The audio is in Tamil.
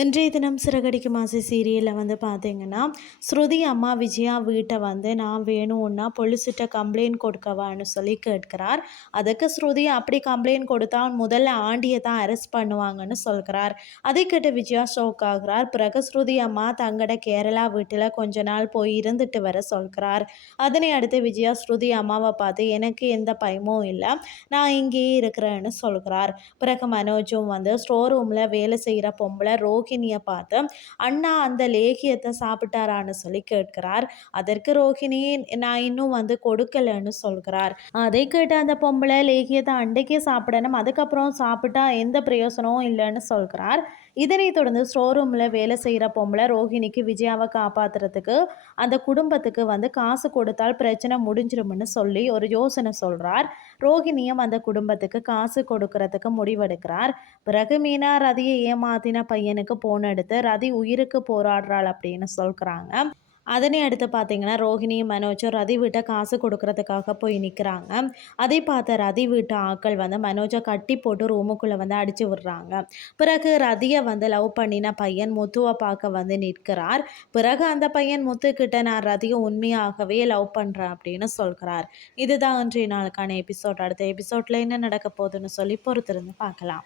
இன்றைய தினம் சிறகடிக்கும் ஆசை சீரியலில் வந்து பார்த்தீங்கன்னா ஸ்ருதி அம்மா விஜயா வீட்டை வந்து நான் வேணும்னா பொலிசிட்ட கம்ப்ளைண்ட் கொடுக்கவான்னு சொல்லி கேட்கிறார். அதுக்கு ஸ்ருதி அப்படி கம்ப்ளைண்ட் கொடுத்தா முதல்ல ஆண்டியை தான் அரெஸ்ட் பண்ணுவாங்கன்னு சொல்கிறார். அதை கேட்டு விஜயா ஷோக் ஆகிறார். பிறகு ஸ்ருதி அம்மா தங்கட கேரளா வீட்டில் கொஞ்ச நாள் போய் இருந்துட்டு வர சொல்கிறார். அதனை அடுத்து விஜயா ஸ்ருதி அம்மாவை பார்த்து எனக்கு எந்த பயமும் இல்லை. நான் இங்கேயே இருக்கிறேன்னு சொல்கிறார். பிறகு மனோஜும் வந்து ஸ்டோர் ரூமில் வேலை செய்கிற பொம்பளை ரோ ரோஹிணியை பார்த்து அண்ணா அந்த லேகியத்தை சாப்பிட்டாரான்னு சொல்லி கேட்கிறார். அதற்கு ரோஹிணி நான் இன்னும் வந்து கொடுக்கலன்னு சொல்கிறார். அதை கேட்டு அந்த பொம்பளை லேகியத்தை அண்டைக்கே சாப்பிடணும். அதுக்கப்புறம் சாப்பிட்டா எந்த பிரயோசனமும் இல்லைன்னு சொல்கிறார். இதனை தொடர்ந்து ஸ்டோர் ரூமில் வேலை செய்கிற பொம்பளை ரோஹிணிக்கு விஜயாவை காப்பாற்றுறதுக்கு அந்த குடும்பத்துக்கு வந்து காசு கொடுத்தால் பிரச்சனை முடிஞ்சிரும்னு சொல்லி ஒரு யோசனை சொல்கிறார். ரோஹிணியும் அந்த குடும்பத்துக்கு காசு கொடுக்கறதுக்கு முடிவெடுக்கிறார். பிறகு மீனா ரதியை ஏமாத்தின பையனுக்கு போன் எடுத்து ரதி உயிருக்கு போராடுறாள் அப்படின்னு சொல்கிறாங்க அதனை அடுத்து பார்த்தீங்கன்னா ரோஹிணி மனோஜும் ரதி வீட்டை காசு கொடுக்கறதுக்காக போய் நிற்கிறாங்க அதை பார்த்த ரதி வீட்டு ஆக்கள் வந்து மனோஜை கட்டி போட்டு ரூமுக்குள்ளே வந்து அடித்து விடுறாங்க. பிறகு ரதியை வந்து லவ் பண்ணின பையன் முத்துவை பார்க்க வந்து நிற்கிறார். பிறகு அந்த பையன் முத்துக்கிட்ட நான் ரதியை உண்மையாகவே லவ் பண்ணுறேன் அப்படின்னு சொல்கிறார். இதுதான் இன்றைய நாளுக்கான எபிசோட். அடுத்த எபிசோடில் என்ன நடக்க போகுதுன்னு சொல்லி பொறுத்திருந்து பார்க்கலாம்.